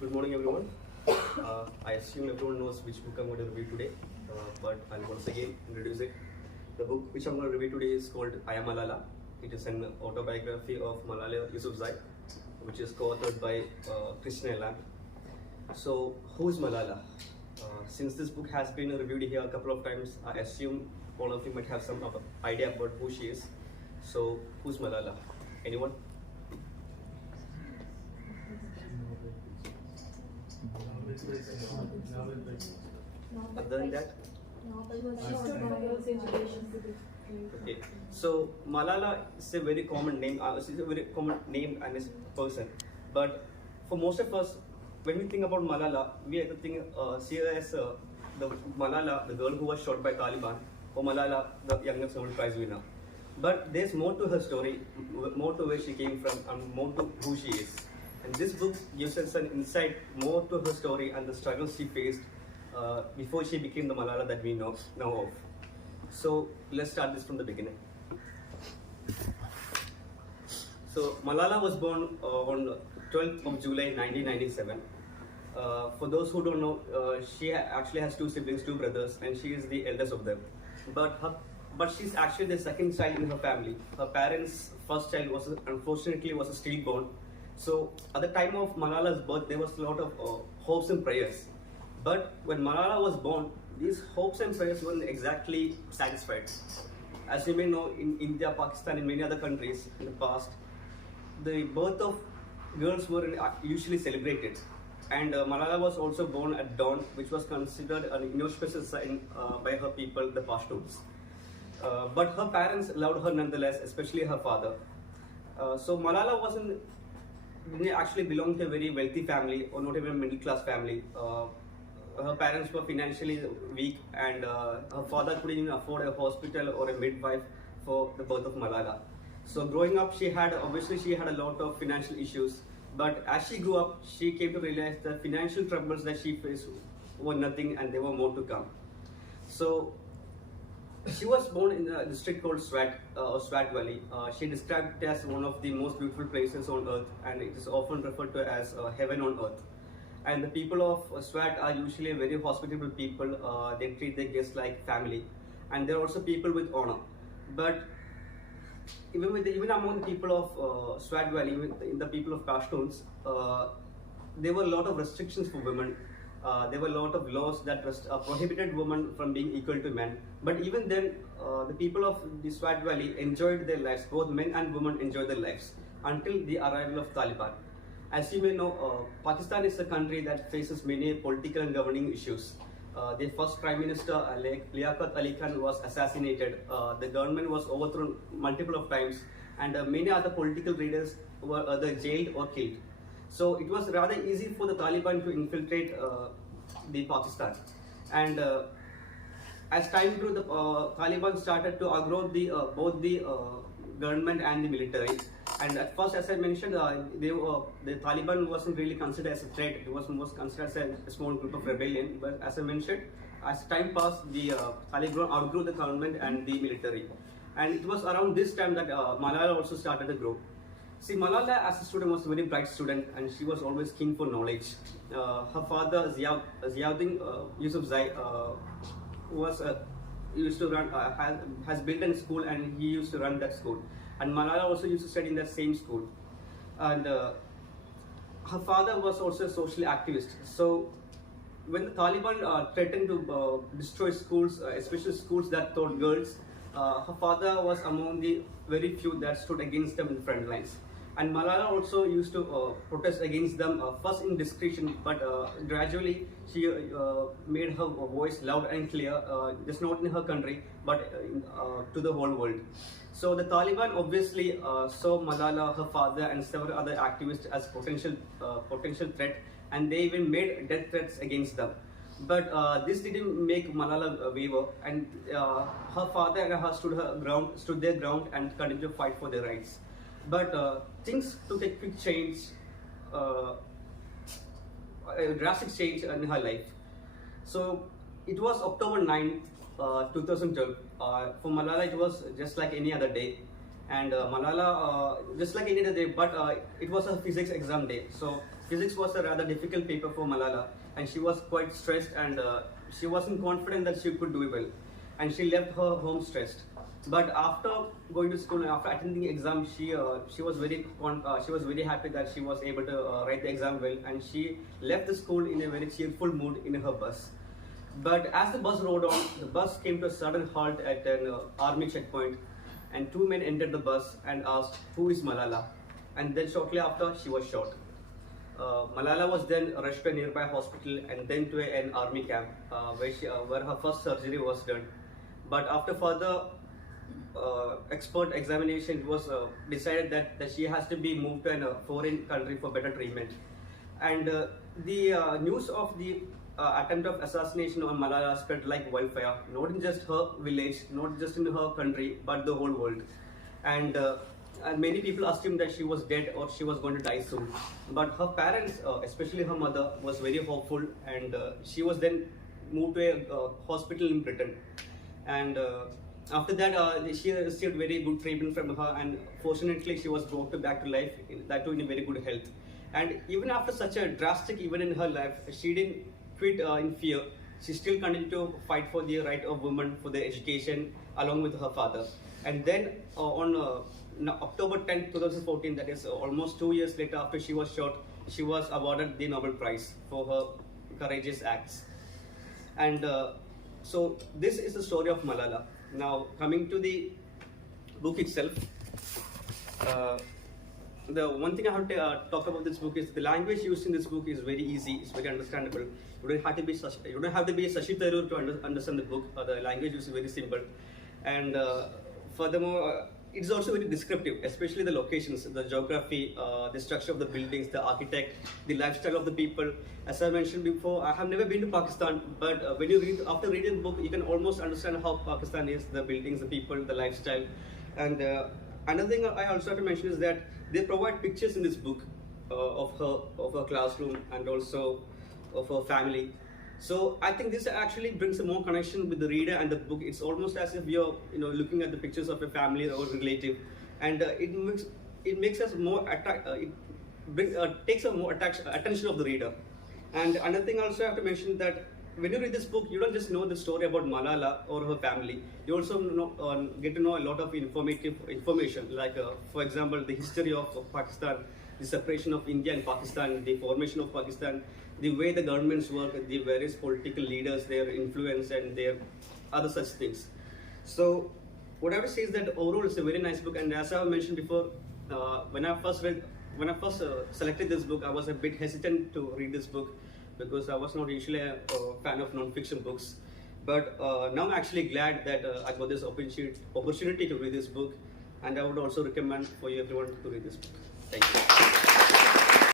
Good morning, everyone. I assume everyone knows which book I'm going to review today, but I'll once again introduce it. The book which I'm going to review today is called I Am Malala. It is an autobiography of Malala Yousafzai, which is co-authored by Christina. So, who is Malala? Since this book has been reviewed here a couple of times, I assume all of you might have some idea about who she is. So, who's Malala? Anyone? Other than that? Okay. So Malala is a very common name. She's a very common name and is a person. But for most of us, when we think about Malala, we either think see her as the Malala, the girl who was shot by Taliban, or Malala, the youngest Nobel Prize winner. But there's more to her story, more to where she came from, and more to who she is. And this book gives us an insight more to her story and the struggles she faced before she became the Malala that we know of. So let's start this from the beginning. So Malala was born on 12th of July 1997. For those who don't know, she actually has two siblings, two brothers, and she is the eldest of them. But she's actually the second child in her family. Her parents' first child was unfortunately a stillborn. So at the time of Malala's birth, there was a lot of hopes and prayers. But when Malala was born, these hopes and prayers weren't exactly satisfied. As you may know, in India, Pakistan, and many other countries in the past, the birth of girls were usually celebrated. And Malala was also born at dawn, which was considered an inauspicious sign by her people, the Pashtuns. But her parents loved her nonetheless, especially her father. So Malala didn't actually belong to a very wealthy family or not even a middle class family. Her parents were financially weak, and her father couldn't even afford a hospital or a midwife for the birth of Malala. So growing up, she had a lot of financial issues. But as she grew up, she came to realize that financial troubles that she faced were nothing, and there were more to come. So she was born in a district called Swat Valley. She described it as one of the most beautiful places on earth, and it is often referred to as heaven on earth. And the people of Swat are usually very hospitable people. They treat their guests like family, and they're also people with honor. But even among the people of Swat Valley, the people of Pashtuns, there were a lot of restrictions for women. There were a lot of laws that prohibited women from being equal to men. But even then, the people of the Swat Valley enjoyed their lives. Both men and women enjoyed their lives until the arrival of Taliban. As you may know, Pakistan is a country that faces many political and governing issues. The first Prime Minister, Liaquat Ali Khan, was assassinated. The government was overthrown multiple of times, and many other political leaders were either jailed or killed. So it was rather easy for the Taliban to infiltrate the Pakistan. And as time grew, the Taliban started to outgrow both the government and the military. And at first, as I mentioned, the Taliban wasn't really considered as a threat. It was most considered as a small group of rebellion. But as I mentioned, as time passed, the Taliban outgrew the government and the military. And it was around this time that Malala also started to grow. See, Malala as a student was a very bright student, and she was always keen for knowledge. Her father, Ziauddin Yousafzai, has built a school, and he used to run that school. And Malala also used to study in that same school. And her father was also a social activist. So when the Taliban threatened to destroy schools, especially schools that taught girls, her father was among the very few that stood against them in the front lines. And Malala also used to protest against them, first in discretion, but gradually she made her voice loud and clear, just not in her country, but to the whole world. So the Taliban obviously saw Malala, her father, and several other activists as potential threat, and they even made death threats against them. But this didn't make Malala waver, and her father and her stood their ground and continued to fight for their rights. But things took a quick change, a drastic change in her life. So it was October 9th, 2012. For Malala, it was just like any other day. And Malala, just like any other day, but it was a physics exam day. So physics was a rather difficult paper for Malala, and she was quite stressed, and she wasn't confident that she could do well, and she left her home stressed. But after going to school, after attending the exam, she was very happy that she was able to write the exam well, and she left the school in a very cheerful mood in her bus. But as the bus rode on, the bus came to a sudden halt at an army checkpoint, and two men entered the bus and asked, "Who is Malala?" And then shortly after, she was shot. Malala was then rushed to a nearby hospital and then to an army camp where her first surgery was done. But after further expert examination, it was decided that she has to be moved to a foreign country for better treatment. And the news of the attempt of assassination on Malala spread like wildfire, not in just her village, not just in her country, but the whole world. And many people assumed that she was dead or she was going to die soon. But her parents, especially her mother, was very hopeful, and she was then moved to a hospital in Britain. And after that, she received very good treatment from her, and fortunately, she was brought back to life, that too in very good health. And even after such a drastic event in her life, she didn't quit in fear. She still continued to fight for the right of women, for their education, along with her father. And then on October 10, 2014, that is almost 2 years later after she was shot, she was awarded the Nobel Prize for her courageous acts. And so this is the story of Malala. Now coming to the book itself, the one thing I have to talk about this book is the language used in this book is very easy, it's very understandable. You don't have to be Shashi Tharoor to understand the book. The language is very simple, and furthermore, it's also very descriptive, especially the locations, the geography, the structure of the buildings, the architect, the lifestyle of the people. As I mentioned before, I have never been to Pakistan, but when you read, after reading the book, you can almost understand how Pakistan is, the buildings, the people, the lifestyle. And another thing I also have to mention is that they provide pictures in this book of her classroom and also of her family. So I think this actually brings a more connection with the reader and the book. It's almost as if you're looking at the pictures of a family or relative, and it makes us more takes a more attention of the reader. And another thing also I have to mention that when you read this book, you don't just know the story about Malala or her family. You also get to know a lot of information, like for example, the history of Pakistan, the separation of India and Pakistan, the formation of Pakistan, the way the governments work, the various political leaders, their influence, and their other such things. So what I have to say is that overall it's a very nice book. And as I mentioned before, when I first selected this book, I was a bit hesitant to read this book because I was not usually a fan of non-fiction books. But now I'm actually glad that I got this opportunity to read this book, and I would also recommend for you everyone to read this book. Thank you.